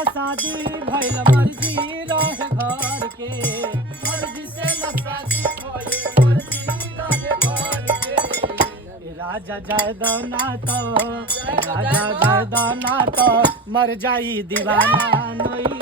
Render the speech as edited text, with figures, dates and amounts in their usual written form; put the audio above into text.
न शादी भइल मर्जी रहे घर के मर्जी से न शादी भइल मर्जी रहे घर के राजा जायदाना तो राजा जायदाना तो मर जाई दीवाना नहीं